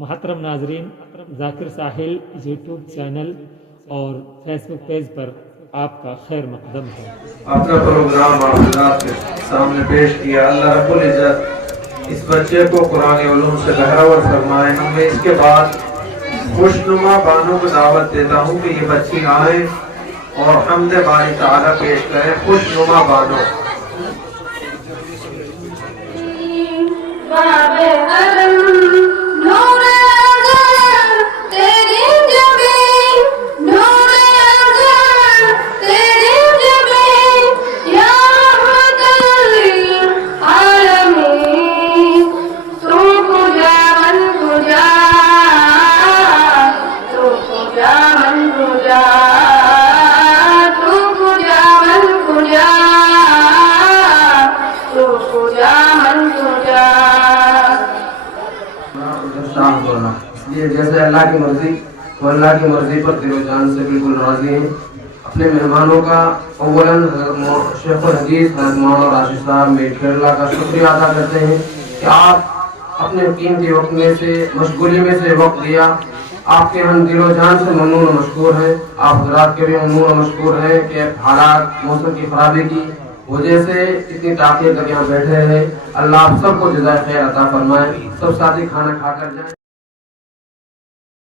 محترم ناظرین، ذاکر ساحل YouTube channel اور فیس بک پیج پر آپ کا خیر مقدم ہے۔ اپنا پروگرام آپ حضرات کے سامنے پیش کیا۔ اللہ رب العزت اس بچے کو قرآن علوم سے بہرور فرمائے۔ میں اس کے بعد خوشنما بانوں کو دعوت دیتا ہوں کہ یہ بچی آئیں اور حمد باری تعالیٰ پیش کریں۔ خوشنما بانوں یہ جیسے اللہ کی مرضی، وہ اللہ کی مرضی پر دل و جان سے بالکل راضی ہیں۔ اپنے مہمانوں کا اولاً حضرت شیخ الحدیث حضرت مولانا راشد صاحب میٹ کیرلا کا شکریہ ادا کرتے ہیں کہ آپ اپنے قیمتی وقت میں سے مشغولی میں سے وقت دیا۔ آپ کے ہم دل و جان سے ممنون و مشکور ہیں۔ آپ حضرات کے بھی ممنون و مشکور ہیں کہ حالات موسم کی خرابی کی وجہ سے اتنی تاخیر تک یہاں بیٹھے ہیں۔ اللہ آپ سب کو جزائے خیر عطا فرمائے۔ سب ساتھی کھانا کھا کر جائیں۔